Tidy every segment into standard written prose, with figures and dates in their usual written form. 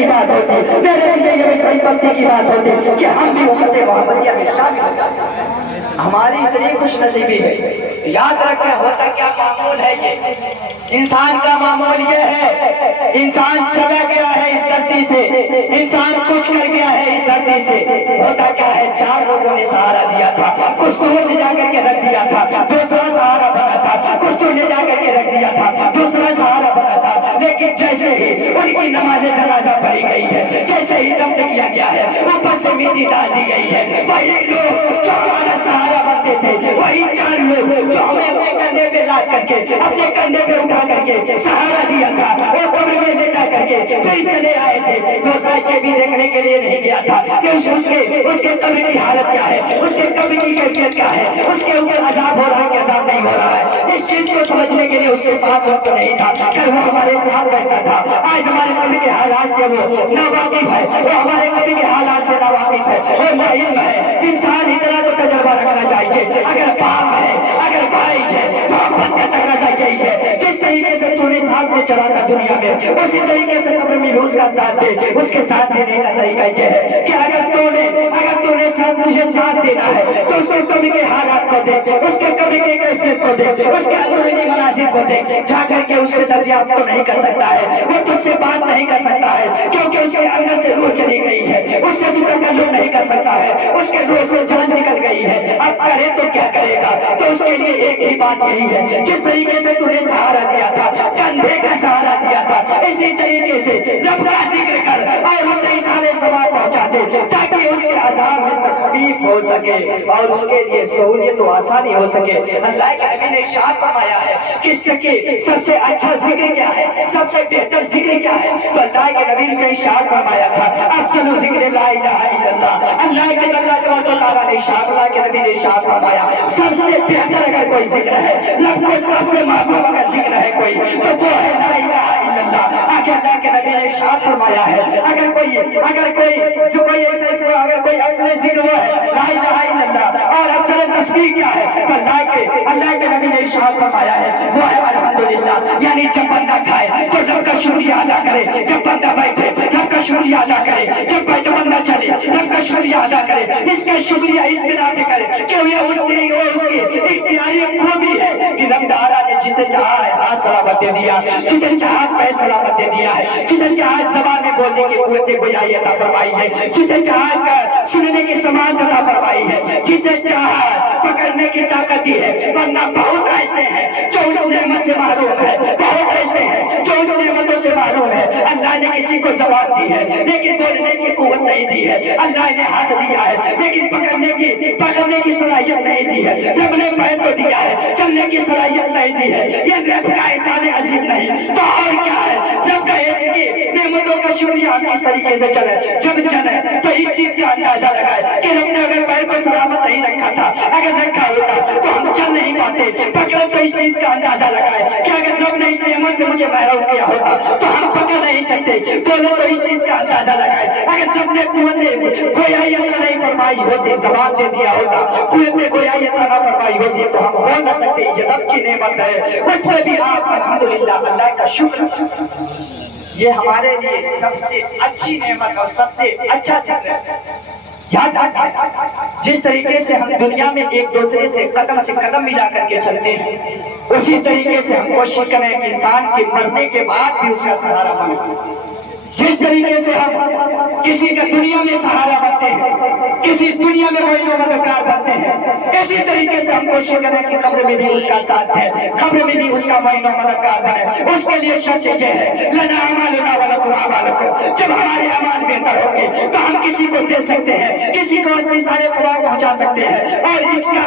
की बात होती, मेरे लिए ये भी सही बंदी की बात होती कि हम भी उम्मत मोहम्मदिया में शामिल हो जाते। हमारी इतनी खुश नसीबी है। याद रखें, होता क्या मामूल है ये, इंसान का मामूल ये है, इंसान चला गया है इस धरती से, इंसान कुछ कर गया है इस धरती से। होता क्या है, चार लोगों ने सहारा दिया था, कुछ तो ले जाकर के रख दिया था, दूसरा सहारा बना था, कुछ तो ले जाकर के रख दिया था, दूसरा सहारा बना था। लेकिन जैसे ही उनकी नमाज जनाजा पढ़ी गई है, जैसे ही दफन किया गया है, ऊपर से मिट्टी डाल दी गई है, वही लोग जो हमारा सहारा बनते थे, वही चार लोग जो हमें अपने कंधे पे लाद करके, अपने कंधे पे उठा करके सहारा दिया था, वो कब्र में लेटा करके फिर चले आए थे। दूसरा के भी देखने के लिए नहीं गया था कि उसके कब्र की हालत क्या है, उसके कब्र की कैफियत क्या है, उसके ऊपर अजाब हो रहा है कि अजाब नहीं हो रहा है। इस चीज को समझने के लिए उसके पास वक्त नहीं था, कल वो हमारे साथ बैठा था। आज हमारे कब्र के हालात से वो नावाकिफ है, वो हमारे कब्र के हालात से नावाकिफ है, वो नाइल्म है। इंसान इतना तो तजर्बा रखना चाहिए, अगर बाप है, अगर भाई है, मोहब्बत का तकाजा यही है। जिस तरीके से तूने साथ में चला था दुनिया में, उसी तरीके से कब्र में भी उसका साथ दे। उसके साथ देने का तरीका यह है कि अगर तूने तुझे साथ देना है तो उसको कब्र के हालात को देख, उसके कब्र के कैफियत को देख, उसके अंदरूनी मनासिब को देख। जाकर के उससे दरियाफ्त तो नहीं कर सकता है, वो तुझसे बात नहीं कर सकता है, क्योंकि उसके अंदर से रूह चली गई है, उससे तू तकल्लुम नहीं कर सकता है, उसके रूह से जान निकल गई है। अब करे तो क्या करेगा? तो उसके लिए एक ही बात यही है, जिस तरीके से तूने सहारा दिया था, कंधे का सहारा दिया था, इसी तरीके से रब का जिक्र कर और उसे इसाले सवाब पहुंचा दे, ताकि उसके अज़ाब में तकलीफ हो सके और उसके लिए सहूलियत तो आसानी हो सके। अल्लाह के नबी ने इरशाद फरमाया है कि सबसे अच्छा जिक्र क्या है, सबसे बेहतर जिक्र क्या है? तो अल्लाह के नबी ने इरशाद फरमाया था, अफज़लु ज़िक्र ला इलाहा इल्लल्लाह। अल्लाह के तआला ने इरशाद फरमाया, सबसे बेहतर अगर कोई जिक्र है, रब को सबसे महबूब अगर जिक्र है कोई, तो वो है ला इलाहा इल्लल्लाह। आगे अल्लाह के नबी ने इरशाद फरमाया है, अगर कोई अफज़ल जिक्र वो है ला इलाहा इल्लल्लाह। और अफज़ल तस्बीह क्या है? तो अल्लाह के नबी ने इरशाद फरमाया है, वो है अल्हम्दुलिल्लाह। यानी जब बंदा खाए तो रब का शुक्रिया अदा करे, जब बंदा बैठे रब का शुक्रिया अदा करे, जब बंदा चले रब का शुक्रिया अदा करे। इसका शुक्रिया इस बिना पे करे कि ये उसकी इख्तियारी खूबी है कि रब ताला ने जिसे चाहा है हाथ सलामत दे दिया, जिसे चाहा पैर सलामत दे दिया है, जिसे चाहा ज़बान में बोलने की कुव्वत गोयाई अता फरमाई है, जिसे चाहा सुनने की समाअत अता फरमाई है, जिसे चाहा पकड़ने की ताकत दी है। वरना बहुत ऐसे हैं जो उस नेमत से महरूम है, बहुत ऐसे हैं जो उस नेमतों से महरूम है। अल्लाह ने किसी को ज़बान दी है लेकिन बोलने की कुव्वत नहीं दी है, अल्लाह ने हाथ दिया है लेकिन पकड़ने की सलाहियत नहीं दी है, रब ने पैर तो दिया है, चलने की सलाहियत नहीं दी है। ये रब का एहसान अजीम नहीं तो और क्या है? रब का इसकी नेमतों का शुक्रिया हम किस तरीके से चले, जब चले तो इस चीज का अंदाजा लगाए कि रब ने अगर पैर को सलामत नहीं रखा था, अगर रखा होता तो हम चल नहीं पाते, पकड़े तो इस चीज का अंदाजा लगाए कि अगर रब ने इस नेमत से मुझे महरूम किया होता तो हम पकड़ नहीं सकते, बोले तो इस चीज का अंदाजा लगाए। अगर रब ने कुव्वत गोयाई अता नहीं फरमाई होती, ज़बान दे दिया होता, कुव्वत गोयाई अता ना फरमाई होती तो हम बोल ना सकते। ये रब की नेमत है, उसमें भी आप अल्हम्दुलिल्लाह अल्लाह का शुक्र। ये हमारे लिए सबसे अच्छी नेमत और सबसे अच्छा जिक्र है। याद रखें, जिस तरीके से हम दुनिया में एक दूसरे से कदम मिला करके चलते हैं, उसी तरीके से हम कोशिश करें कि इंसान के मरने के बाद भी उसका सहारा बने। जिस तरीके से हम किसी का दुनिया में सहारा बनते हैं, किसी दुनिया में मोइनो मददगार बनते हैं, इसी तरीके से हम कोशिश करें कि कब्र में भी उसका साथ है, कब्र में भी उसका मोइनो मददगार बने। उसके लिए शर्त ये है, लना अमालुना व लकुम अमालुकुम। जब हमारे अमाल बेहतर होंगे तो हम किसी को दे सकते हैं, किसी को सारे सवाब पहुंचा सकते हैं। और इसका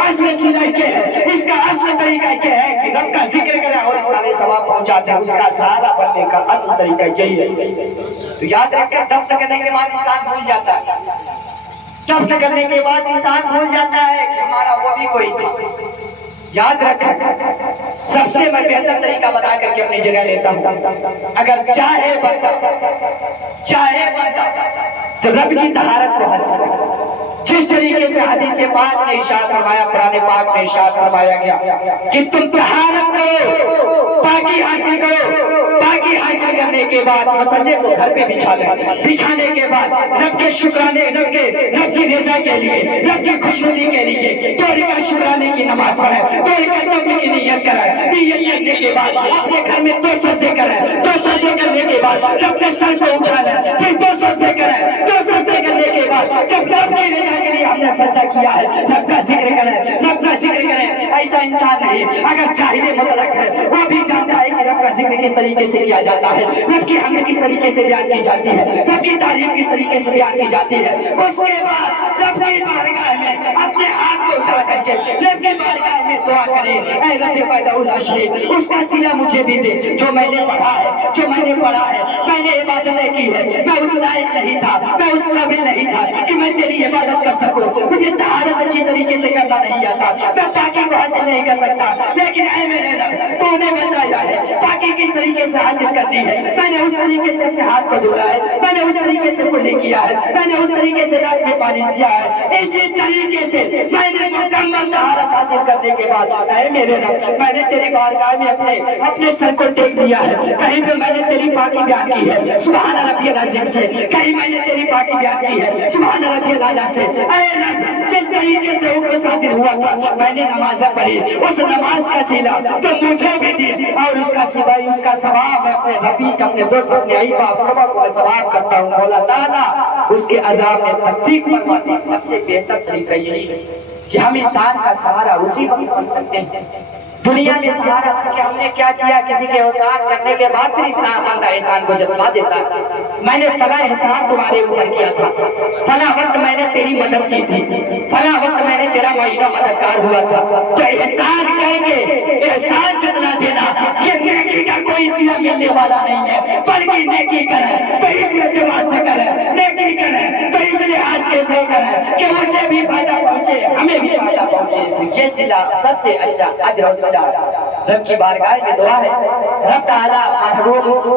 असल सिला ये है, इसका असल तरीका ये है कि रब का जिक्र करें और सारे सवाब पहुंचाते हैं। उसका सहारा बनने का असल तरीका यही है। तो याद रखें, दफ्न करने के बाद इंसान भूल जाता है, दफ्न करने के बाद इंसान भूल जाता है कि हमारा वो भी कोई था। याद रखें, सबसे मैं बेहतर तरीका बता करके अपनी जगह लेता हूं। अगर चाहे बंदा तो रब की तहारत को हासिल करे। जिस तरीके से हदीस पाक ने इरशाद फरमाया, कुरान पाक में इरशाद फरमाया गया कि तुम तहारत करो, पाकी हासिल करो, पाकी हासिल करने के बाद मसल्ले को घर पे बिछा लें, बिछाने के बाद रब के शुक्राने, रब की रज़ा के लिए, रब की खुशनुदी के लिए दो रकात शुक्राने की नमाज पढ़े, दो रकात नफल की नियत करें। नियत करने के बाद अपने घर में दो सजदे करें, दो सजदे करने के बाद जब अपने सर को उठा लें, फिर दो सजदे करें, दो सजदे करने के बाद जब रब की रज़ा के लिए हमने सजदा किया है, रब का जिक्र करें, रब का जिक्र करें। ऐसा इंसान नहीं अगर जाहिल मुतलक है वो भी जानता है कि रब का जिक्र किस तरीके से किया जाता है, रब की हमद किस तरीके से बयान की जाती है, रब की तारीफ किस तरीके से बयान की जाती है। उसके बाद रब की बारगाह में अपने हाथ को उठा करके रब की बारगाह में दुआ करें, ऐ रब पैदा शरीफ उसका सिला मुझे भी दे जो मैंने पढ़ा है, जो मैंने पढ़ा है, मैंने इबादतें की है, मैं उस लायक नहीं था, मैं उस काबिल नहीं था कि मैं तेरी इबादत कर सकूं, मुझे तहारत अच्छी तरीके से करना नहीं आता, मैं पाकी को हासिल नहीं कर सकता, लेकिन ऐ मेरे रब तूने बताया है पाकी किस तरीके से हासिल करनी है, मैंने उस तरीके से अपने हाथ को धुला है, मैंने उस तरीके से कुल्ली किया है, मैंने उस तरीके से नाक में पानी दिया है, इसी तरीके से मैंने मुकम्मल तहारत हासिल करने के बाद ऐ मेरे रब मैंने तेरी बारगाह में अपने सर को टेक दिया है, कहीं पे मैंने तेरी पाकी बयान की है सुभान रब्बियल अज़ीम से, कहीं मैंने तेरी पाकी बयान की है सुभान रब्बियल आला से। ऐ रब जिस तरीके से हुक्म सादिर हुआ था मैंने नमाज़ पढ़ी, उस नमाज का सिला तो मुझे भी दिए और उसका सिवाय उसका सवाब मैं अपने रफीक, अपने दोस्त, अपने अहीबा अक़रबा को मैं सवाब करता हूँ। मौला ताला उसके अज़ाब में तकफीर फरमाती। सबसे बेहतर तरीका यही है कि हम इंसान का सहारा उसी वक्त बन सकते हैं दुनिया में सहारा कि हमने क्या किया, किसी के एहसान करने के बाद फिर इंसान बंदा एहसान को जतला देता है। मैंने फला एहसान तुम्हारे ऊपर किया था, फला वक्त मैंने तेरी मदद की थी, फला वक्त मैंने तेरा महीना मददगार हुआ था, तो एहसान करके एहसान जतला देना कि नेकी का कोई सिला मिलने वाला नहीं है, बल्कि नेकी करे तो इस एतबार से करे, नेकी करे तो इस लिहाज के से करे कि उसे भी फायदा पहुंचे, हमें भी फायदा पहुंचे। तो ये सिला सबसे अच्छा अजर और रब की बारगाह में दुआ है, रब ताला मरहूम